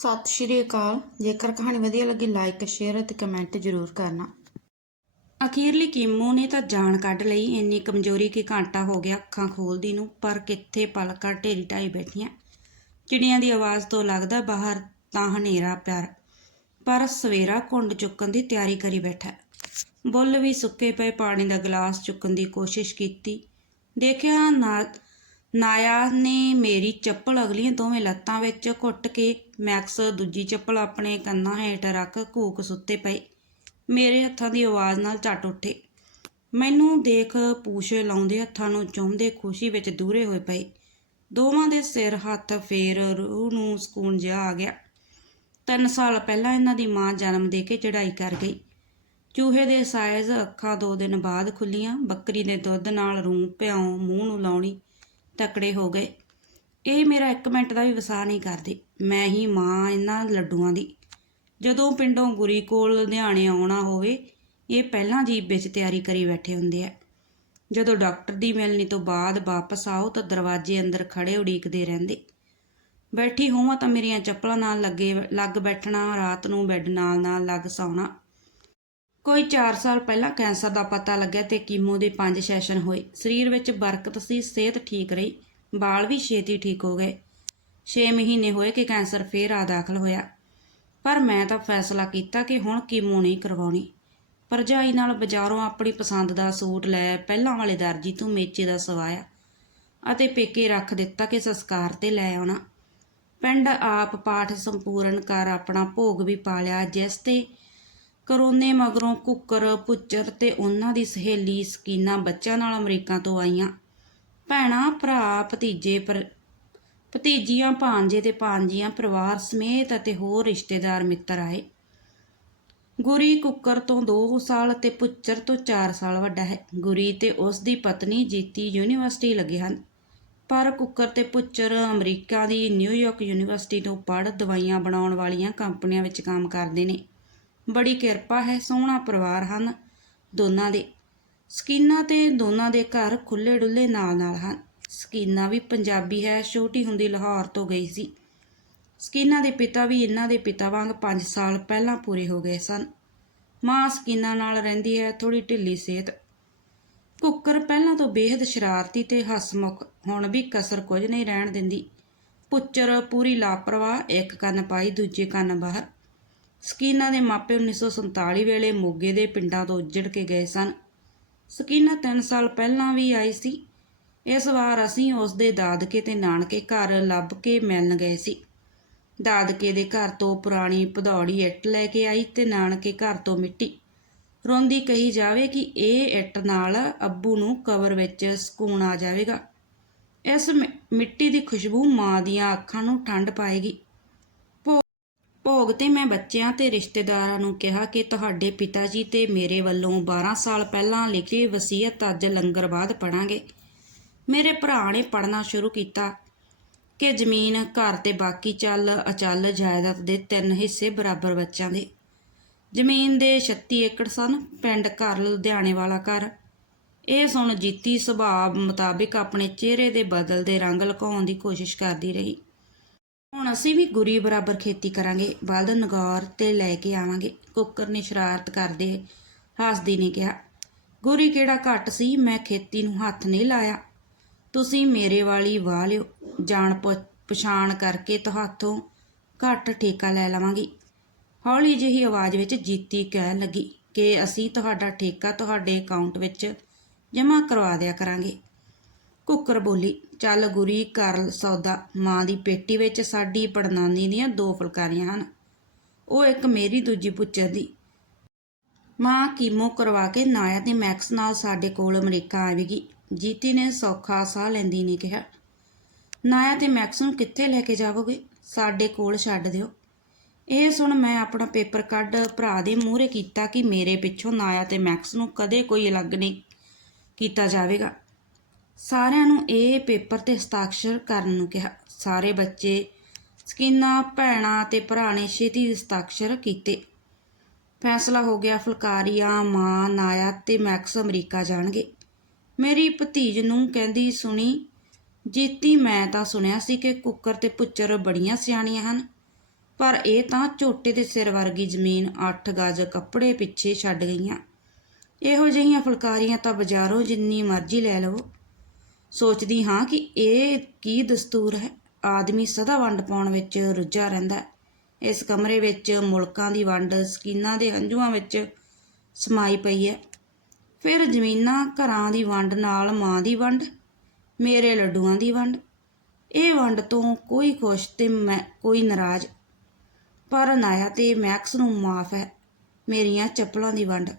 ਸਤਿ ਸ਼੍ਰੀ ਅਕਾਲ। ਜੇਕਰ ਕਹਾਣੀ ਵਧੀਆ ਲੱਗੀ ਲਾਈਕ ਸ਼ੇਅਰ ਅਤੇ ਕਮੈਂਟ ਜ਼ਰੂਰ ਕਰਨਾ। ਅਖੀਰਲੀ ਕੀਮੋ ਨੇ ਤਾਂ ਜਾਨ ਕੱਢ ਲਈ। ਇੰਨੀ ਕਮਜ਼ੋਰੀ ਕਿ ਘੰਟਾ ਹੋ ਗਿਆ ਅੱਖਾਂ ਖੋਲਦੀ ਨੂੰ, ਪਰ ਕਿੱਥੇ ਪਲਕਾਂ ਢੇਰੀ ਢਾਈ ਬੈਠੀਆਂ। ਚਿੜੀਆਂ ਦੀ ਆਵਾਜ਼ ਤੋਂ ਲੱਗਦਾ ਬਾਹਰ ਤਾਂ ਹਨੇਰਾ ਪਿਆਰ ਪਰ ਸਵੇਰਾ ਕੁੰਡ ਚੁੱਕਣ ਦੀ ਤਿਆਰੀ ਕਰੀ ਬੈਠਾ। ਬੁੱਲ ਵੀ ਸੁੱਕੇ ਪਏ ਪਾਣੀ ਦਾ ਗਲਾਸ ਚੁੱਕਣ ਦੀ ਕੋਸ਼ਿਸ਼ ਕੀਤੀ। ਦੇਖਿਆ ਨਾ ਨਾਇਆ ਨੇ ਮੇਰੀ ਚੱਪਲ ਅਗਲੀਆਂ ਦੋਵੇਂ ਲੱਤਾਂ ਵਿੱਚ ਘੁੱਟ ਕੇ ਮੈਕਸ ਦੂਜੀ ਚੱਪਲ ਆਪਣੇ ਕੰਨਾਂ ਹੇਠ ਰੱਖ ਘੂਕ ਸੁੱਤੇ ਪਏ। ਮੇਰੇ ਹੱਥਾਂ ਦੀ ਆਵਾਜ਼ ਨਾਲ ਝਟ ਉੱਠੇ। ਮੈਨੂੰ ਦੇਖ ਪੂਛ ਲਾਉਂਦੇ ਹੱਥਾਂ ਨੂੰ ਚੁੰਮਦੇ ਖੁਸ਼ੀ ਵਿੱਚ ਦੂਰੇ ਹੋਏ ਪਏ। ਦੋਵਾਂ ਦੇ ਸਿਰ ਹੱਥ ਫੇਰ ਰੂਹ ਨੂੰ ਸਕੂਨ ਜਿਹਾ ਆ ਗਿਆ। ਤਿੰਨ ਸਾਲ ਪਹਿਲਾਂ ਇਹਨਾਂ ਦੀ ਮਾਂ ਜਨਮ ਦੇ ਕੇ ਚੜਾਈ ਕਰ ਗਈ। ਚੂਹੇ ਦੇ ਸਾਈਜ਼ ਅੱਖਾਂ ਦੋ ਦਿਨ ਬਾਅਦ ਖੁੱਲੀਆਂ ਬੱਕਰੀ ਦੇ ਦੁੱਧ ਨਾਲ ਰੂੰ ਭਿਉਂ ਮੂੰਹ ਨੂੰ ਲਾਉਣੀ ਤਕੜੇ ਹੋ ਗਏ। ਇਹ ਮੇਰਾ ਇੱਕ ਮਿੰਟ ਦਾ ਵੀ ਵਸਾ ਨਹੀਂ ਕਰਦੇ। ਮੈਂ ਹੀ ਮਾਂ ਇਹਨਾਂ ਲੱਡੂਆਂ ਦੀ। ਜਦੋਂ ਪਿੰਡੋਂ ਗੁਰੀ ਕੋਲ ਲੁਧਿਆਣੇ ਆਉਣਾ ਹੋਵੇ, ਇਹ ਪਹਿਲਾਂ ਜੀਪ ਵਿੱਚ ਤਿਆਰੀ ਕਰੀ ਬੈਠੇ ਹੁੰਦੇ ਆ। ਜਦੋਂ ਡਾਕਟਰ ਦੀ ਮਿਲਣੀ ਤੋਂ ਬਾਅਦ ਵਾਪਸ ਆਓ ਤਾਂ ਦਰਵਾਜ਼ੇ ਅੰਦਰ ਖੜੇ ਉਡੀਕਦੇ ਰਹਿੰਦੇ। ਬੈਠੀ ਹੋਵਾਂ ਤਾਂ ਮੇਰੀਆਂ ਚੱਪਲਾਂ ਨਾਲ ਲੱਗੇ, ਲੱਗ ਬੈਠਣਾ, ਰਾਤ ਨੂੰ ਬੈੱਡ ਨਾਲ ਨਾਲ ਲੱਗ ਸੌਣਾ। ਕੋਈ 4 ਸਾਲ ਪਹਿਲਾਂ ਕੈਂਸਰ ਦਾ ਪਤਾ ਲੱਗਿਆ ਤੇ ਕੀਮੋ ਦੇ 5 ਸੈਸ਼ਨ ਹੋਏ। ਸਰੀਰ ਵਿੱਚ ਬਰਕਤ ਸੀ, ਸਿਹਤ ਠੀਕ ਰਹੀ, ਵਾਲ ਵੀ ਛੇਤੀ ਠੀਕ ਹੋ ਗਏ। 6 ਮਹੀਨੇ ਹੋਏ ਕਿ ਕੈਂਸਰ ਫੇਰ ਆ ਦਾਖਲ ਹੋਇਆ। ਪਰ ਮੈਂ ਤਾਂ ਫੈਸਲਾ ਕੀਤਾ ਕਿ ਹੁਣ ਕੀਮੋ ਨਹੀਂ ਕਰਵਾਉਣੀ। ਭਰਜਾਈ ਨਾਲ ਬਾਜ਼ਾਰੋਂ ਆਪਣੀ ਪਸੰਦ ਦਾ ਸੂਟ ਲੈ, ਪਹਿਲਾਂ ਵਾਲੇ ਦਰਜੀ ਤੋਂ ਮੇਚੇ ਦਾ ਸਵਾਇਆ ਅਤੇ ਪੇਕੇ ਰੱਖ ਦਿੱਤਾ ਕਿ ਸੰਸਕਾਰ ਤੇ ਲੈ ਆਉਣਾ। ਪਿੰਡ ਆਪ ਪਾਠ ਸੰਪੂਰਨ ਕਰ ਆਪਣਾ ਭੋਗ ਵੀ ਪਾ ਲਿਆ, ਜਿਸ ਤੇ ਕਰੋਨੇ ਮਗਰੋਂ ਕੁੱਕਰ, ਪੁੱਚਰ ਤੇ ਉਹਨਾਂ ਦੀ ਸਹੇਲੀ, ਸਕੀਨਾ ਬੱਚਿਆਂ ਨਾਲ ਅਮਰੀਕਾ ਤੋਂ ਆਈਆਂ। ਭੈਣਾਂ, ਭਰਾ, ਭਤੀਜੇ, ਪਰ ਭਤੀਜੀਆਂ ਭਾਂਜੇ ਤੇ ਭਾਂਜੀਆਂ ਪਰਿਵਾਰ ਸਮੇਤ ਅਤੇ ਹੋਰ ਰਿਸ਼ਤੇਦਾਰ ਮਿੱਤਰ ਆਏ। ਗੁਰੀ ਕੁੱਕਰ ਤੋਂ 2 ਸਾਲ ਤੇ ਪੁੱਚਰ ਤੋਂ 4 ਸਾਲ ਵੱਡਾ ਹੈ। ਗੁਰੀ ਤੇ ਉਸ ਦੀ ਪਤਨੀ ਜੀਤੀ ਯੂਨੀਵਰਸਿਟੀ ਲੱਗੇ ਹਨ। ਪਰ ਕੁੱਕਰ ਤੇ ਪੁੱਚਰ ਅਮਰੀਕਾ ਦੀ ਨਿਊਯਾਰਕ ਯੂਨੀਵਰਸਿਟੀ ਤੋਂ ਪੜ੍ਹ ਦਵਾਈਆਂ ਬਣਾਉਣ ਵਾਲੀਆਂ ਕੰਪਨੀਆਂ ਵਿੱਚ ਕੰਮ ਕਰਦੇ ਨੇ। ਬੜੀ ਕਿਰਪਾ ਹੈ, ਸੋਹਣਾ ਪਰਿਵਾਰ ਹਨ ਦੋਨਾਂ ਦੇ। ਸਕੀਨਾ ਤੇ ਦੋਨਾਂ ਦੇ ਘਰ ਖੁੱਲੇ ਡੁੱਲੇ ਨਾਲ ਨਾਲ ਹਨ। ਸਕੀਨਾ ਵੀ ਪੰਜਾਬੀ ਹੈ, ਛੋਟੀ ਹੁੰਦੀ ਲਾਹੌਰ ਤੋਂ ਗਈ ਸੀ। ਸਕੀਨਾ ਦੇ ਪਿਤਾ ਵੀ ਇਹਨਾਂ ਦੇ ਪਿਤਾ ਵਾਂਗ 5 ਸਾਲ ਪਹਿਲਾਂ ਪੂਰੇ ਹੋ ਗਏ ਸਨ। ਮਾਂ ਸਕੀਨਾ ਨਾਲ ਰਹਿੰਦੀ ਹੈ ਥੋੜੀ ਢਿੱਲੀ ਸਿਹਤ। ਕੁੱਕਰ ਪਹਿਲਾਂ ਤੋਂ ਬੇहद ਸ਼ਰਾਰਤੀ ਤੇ ਹਸਮੁਖ, ਹੁਣ ਵੀ ਕਸਰ ਕੁਝ ਨਹੀਂ ਰਹਿਣ ਦਿੰਦੀ। ਪੁੱਚਰ ਪੂਰੀ ਲਾਪਰਵਾਹ, ਇੱਕ ਕੰਨ ਪਾਈ, ਦੂਜੇ ਕੰਨ ਬਾਹਰ। ਸਕੀਨਾ ਦੇ ਮਾਪੇ 1947 ਵੇਲੇ ਮੋਗੇ ਦੇ ਪਿੰਡਾਂ ਤੋਂ ਉੱਜੜ ਕੇ ਗਏ ਸਨ। ਸਕੀਨਾ 3 ਸਾਲ ਪਹਿਲਾਂ ਵੀ ਆਈ ਸੀ। ਇਸ ਵਾਰ ਅਸੀਂ ਉਸ ਦੇ ਦਾਦਕੇ ਤੇ ਨਾਨਕੇ ਘਰ ਲੱਭ ਕੇ ਮਿਲਣ ਗਏ ਸੀ। ਦਾਦਕੇ ਦੇ ਘਰ ਤੋਂ ਪੁਰਾਣੀ ਭਦੌੜੀ ਇੱਟ ਲੈ ਕੇ ਆਈ ਤੇ ਨਾਨਕੇ ਘਰ ਤੋਂ ਮਿੱਟੀ। ਰੋਂਦੀ ਕਹੀ ਜਾਵੇ ਕਿ ਇਹ ਇੱਟ ਨਾਲ ਅੱਬੂ ਨੂੰ ਕਬਰ ਵਿੱਚ ਸਕੂਨ ਆ ਜਾਵੇਗਾ। ਇਸ ਮਿ- ਮਿੱਟੀ ਦੀ ਖੁਸ਼ਬੂ ਮਾਂ ਦੀਆਂ ਅੱਖਾਂ ਨੂੰ ਠੰਡ ਪਾਏਗੀ। ਭੋ- ਭੋਗ ਤੇ ਮੈਂ ਬੱਚਿਆਂ ਤੇ ਰਿਸ਼ਤੇਦਾਰਾਂ ਨੂੰ ਕਿਹਾ ਕਿ ਤੁਹਾਡੇ ਪਿਤਾ ਜੀ ਤੇ ਮੇਰੇ ਵੱਲੋਂ 12 ਸਾਲ ਪਹਿਲਾਂ ਲਿਖੀ ਵਸੀਅਤ ਅੱਜ ਲੰਗਰ ਬਾਅਦ ਪੜਾਂਗੇ ਮੇਰੇ ਭਰਾ ਨੇ ਪੜਨਾ ਸ਼ੁਰੂ ਕੀਤਾ ਕਿ ਜ਼ਮੀਨ ਘਰ ਤੇ ਬਾਕੀ ਚੱਲ ਅਚਲ ਜਾਇਦਾਦ ਦੇ ਤਿੰਨ ਹਿੱਸੇ ਬਰਾਬਰ ਬੱਚਿਆਂ ਦੇ। ਜ਼ਮੀਨ ਦੇ 36 ਏਕੜ ਸਨ, ਪਿੰਡ ਘਰ ਲੁਧਿਆਣੇ ਵਾਲਾ ਘਰ। ਇਹ ਸੁਣ ਜੀਤੀ ਸੁਭਾਅ ਮੁਤਾਬਿਕ ਆਪਣੇ ਚਿਹਰੇ ਦੇ ਬਦਲਦੇ ਰੰਗ ਲੁਕਾਉਣ ਦੀ ਕੋਸ਼ਿਸ਼ ਕਰਦੀ ਰਹੀ। ਹੁਣ ਅਸੀਂ ਵੀ ਗੁਰੀ ਬਰਾਬਰ ਖੇਤੀ ਕਰਾਂਗੇ, ਬਲਦ ਨਗੌਰ ਤੇ ਲੈ ਕੇ ਆਵਾਂਗੇ। ਕੁੱਕਰ ਨੇ ਸ਼ਰਾਰਤ ਕਰਦੇ ਹੱਸਦੀ ਨੇ ਕਿਹਾ, ਗੁਰੀ ਕਿਹੜਾ ਘੱਟ ਸੀ? ਮੈਂ ਖੇਤੀ ਨੂੰ ਹੱਥ ਨਹੀਂ ਲਾਇਆ। ਤੁਸੀਂ ਮੇਰੇ ਵਾਲੀ ਵਾਹ ਲਿਓ ਜਾਣ ਪਛਾਣ ਕਰਕੇ ਤੁਹਾਥੋਂ ਘੱਟ ਠੇਕਾ ਲੈ ਲਵਾਂਗੀ। ਹੌਲੀ ਜਿਹੀ ਆਵਾਜ਼ ਵਿੱਚ ਜੀਤੀ ਕਹਿਣ ਲੱਗੀ ਕਿ ਅਸੀਂ ਤੁਹਾਡਾ ਠੇਕਾ ਤੁਹਾਡੇ ਅਕਾਊਂਟ ਵਿੱਚ ਜਮ੍ਹਾਂ ਕਰਵਾ ਦਿਆ ਕਰਾਂਗੇ। ਕੁੱਕਰ ਬੋਲੀ, ਚੱਲ ਗੁਰੀ, ਕਰ ਸੌਦਾ। ਮਾਂ ਦੀ ਪੇਟੀ ਵਿੱਚ ਸਾਡੀ ਪੜਨਾਨੀ ਦੀਆਂ ਦੋ ਫੁਲਕਾਰੀਆਂ ਹਨ। ਉਹ ਇੱਕ ਮੇਰੀ, ਦੂਜੀ ਪੁੱਚਰ ਦੀ। ਮਾਂ ਕੀਮੋ ਕਰਵਾ ਕੇ ਨਾਇਆ ਤੇ ਮੈਕਸ ਨਾਲ ਸਾਡੇ ਕੋਲ ਅਮਰੀਕਾ ਆਵੇਗੀ। ਜੀਤੀ ਨੇ ਸੌਖਾ ਸਾਹ ਲੈਂਦੀ ਨੇ ਕਿਹਾ, ਨਾਇਆ ਤੇ ਮੈਕਸ ਨੂੰ ਕਿੱਥੇ ਲੈ ਕੇ ਜਾਵੋਗੇ? ਸਾਡੇ ਕੋਲ ਛੱਡ ਦਿਓ। ਇਹ ਸੁਣ ਮੈਂ ਆਪਣਾ ਪੇਪਰ ਕੱਢ ਭਰਾ ਦੇ ਮੂਹਰੇ ਕੀਤਾ ਕਿ ਮੇਰੇ ਪਿੱਛੋਂ ਨਾਇਆ ਤੇ ਮੈਕਸ ਨੂੰ ਕਦੇ ਕੋਈ ਅਲੱਗ ਨਹੀਂ ਕੀਤਾ ਜਾਵੇਗਾ। ਸਾਰਿਆਂ ਨੂੰ ਇਹ ਪੇਪਰ ਤੇ ਹਸਤਾਖਰ ਕਰਨ ਨੂੰ ਕਿਹਾ। ਸਾਰੇ ਬੱਚੇ, ਸਕੀਨਾ, ਭੈਣਾਂ ਤੇ ਭਰਾ ਨੇ ਛੇਤੀ ਹਸਤਾਖਰ ਕੀਤੇ। ਫੈਸਲਾ ਹੋ ਗਿਆ, ਫੁਲਕਾਰੀਆਂ, ਮਾਂ, ਨਾਇਆ ਤੇ ਮੈਕਸ ਅਮਰੀਕਾ ਜਾਣਗੇ। ਮੇਰੀ ਭਤੀਜ ਨੂੰ ਕਹਿੰਦੀ, ਸੁਣੀ, ਜੀਤੀ ਮੈਂ ਤਾਂ ਸੁਣਿਆ ਸੀ ਕਿ ਕੁੱਕਰ ਤੇ ਪੁੱਚਰ ਬੜੀਆਂ ਸਿਆਣੀਆਂ ਹਨ, ਪਰ ਇਹ ਤਾਂ ਝੋਟੇ ਦੇ ਸਿਰ ਵਰਗੀ ਜ਼ਮੀਨ 8 ਗਜ਼ ਕੱਪੜੇ ਪਿੱਛੇ ਛੱਡ ਗਈਆਂ। ਇਹੋ ਜਿਹੀਆਂ ਫੁਲਕਾਰੀਆਂ ਤਾਂ ਬਾਜ਼ਾਰੋਂ ਜਿੰਨੀ ਮਰਜ਼ੀ ਲੈ ਲਵੋ। ਸੋਚਦੀ ਹਾਂ ਕਿ ਇਹ ਕੀ ਦਸਤੂਰ ਹੈ। ਆਦਮੀ ਸਦਾ ਵੰਡ ਪਾਉਣ ਵਿੱਚ ਰੁੱਝਾ ਰਹਿੰਦਾ ਇਸ ਕਮਰੇ ਵਿੱਚ ਮੁਲਕਾਂ ਦੀ ਵੰਡ, ਸਕੀਨਾਂ ਦੇ ਹੰਝੂਆਂ ਵਿੱਚ ਸਮਾਈ ਪਈ ਹੈ। ਫਿਰ ਜ਼ਮੀਨਾਂ ਘਰਾਂ ਦੀ ਵੰਡ ਨਾਲ ਮਾਂ ਦੀ ਵੰਡ, ਮੇਰੇ ਲੱਡੂਆਂ ਦੀ ਵੰਡ। ਇਹ ਵੰਡ ਤੋਂ ਕੋਈ ਖੁਸ਼ ਤੇ ਮੈਂ ਕੋਈ ਨਾਰਾਜ਼। ਪਰ ਨਾਇਆ ਤੇ ਮੈਕਸ ਨੂੰ ਮਾਫ ਹੈ, ਮੇਰੀਆਂ ਚੱਪਲਾਂ ਦੀ ਵੰਡ।